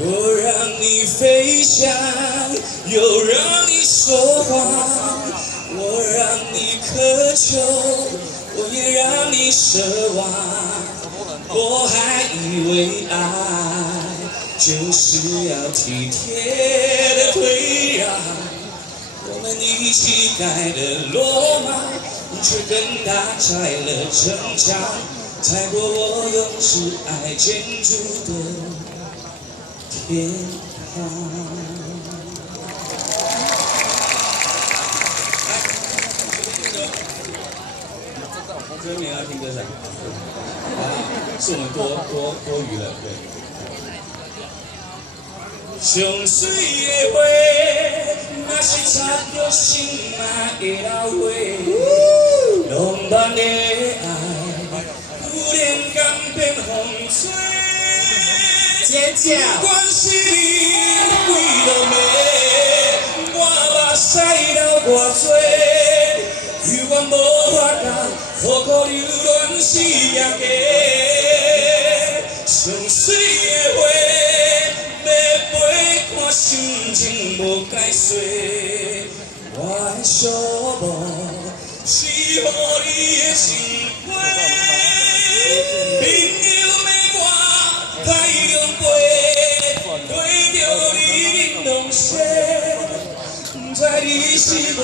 我让你飞翔，又让你说谎，我让你渴求，我也让你奢望。我还以为爱就是要体贴的退让，我们一起盖的罗马，却更大拆了城墙，踩过我用挚爱建筑的天堂。这边要听歌噻，是我们多余了，对。上水的花，若是插着心嘛会流花，浪漫的爱，忽然间变风吹。姐姐，不管是你几落暝，我目屎流偌多，犹原无法度，苦苦流恋是业家。上水的花，要陪看心情无解说，我的寂寞是予你的情花。朋友要我太阳飞，对着你面拢西，不知你是我。